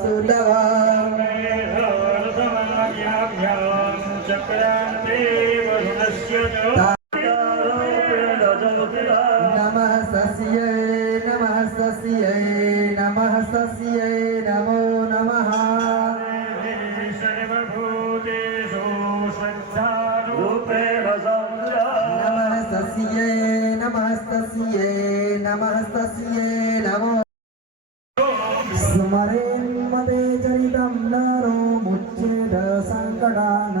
सूर्यवा नमः सस्यै नमः सस्यै नमो नमः नमः तस्यै नमो स्मरेन्मदे चरितं नरो मुच्येत सङ्कटान्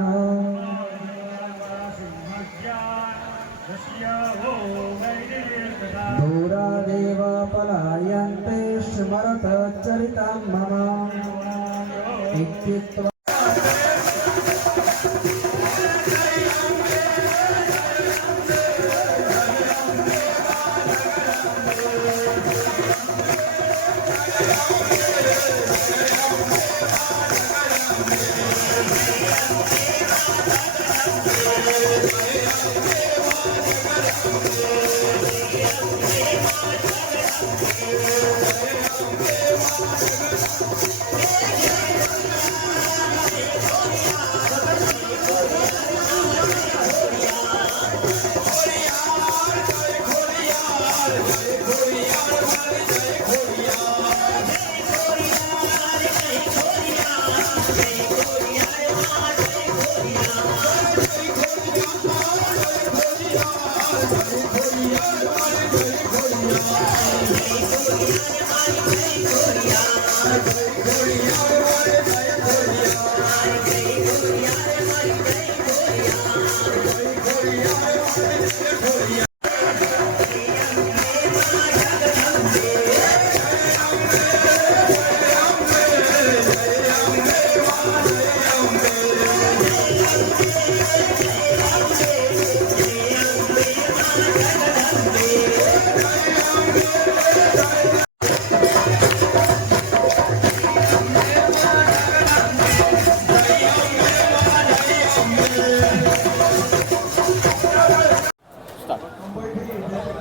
दूरादेव पलायन्ते स्मरत चरितं मम इत्युक्त्वा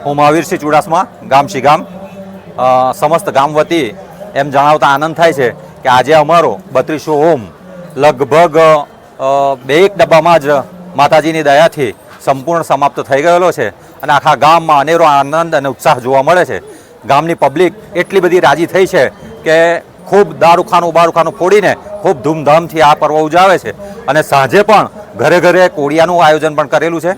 હું મહાવીરસિંહ ચુડાસમા ગામ શીગામ સમસ્ત ગામ વતી એમ જણાવતા આનંદ થાય છે કે આજે અમારો 3200 હોમ લગભગ 2-1 ડબ્બામાં જ માતાજીની દયાથી સંપૂર્ણ સમાપ્ત થઈ ગયેલો છે અને આખા ગામમાં અનેરો આનંદ અને ઉત્સાહ જોવા મળે છે. ગામની પબ્લિક એટલી બધી રાજી થઈ છે કે ખૂબ બારુખાનું ફોડીને ખૂબ ધૂમધામથી આ પર્વ ઉજવે છે અને સાંજે પણ ઘરે ઘરે કોડિયાનું આયોજન પણ કરેલું છે.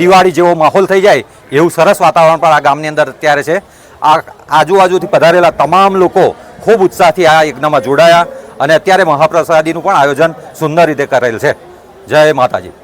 દિવાળી જેવો માહોલ થઈ જાય એવું સરસ વાતાવરણ પણ આ ગામની અંદર અત્યારે છે. આ આજુબાજુથી પધારેલા તમામ લોકો ખૂબ ઉત્સાહથી આ યજ્ઞમાં જોડાયા અને અત્યારે મહાપ્રસાદીનું પણ આયોજન સુંદર રીતે કરેલ છે. જય માતાજી.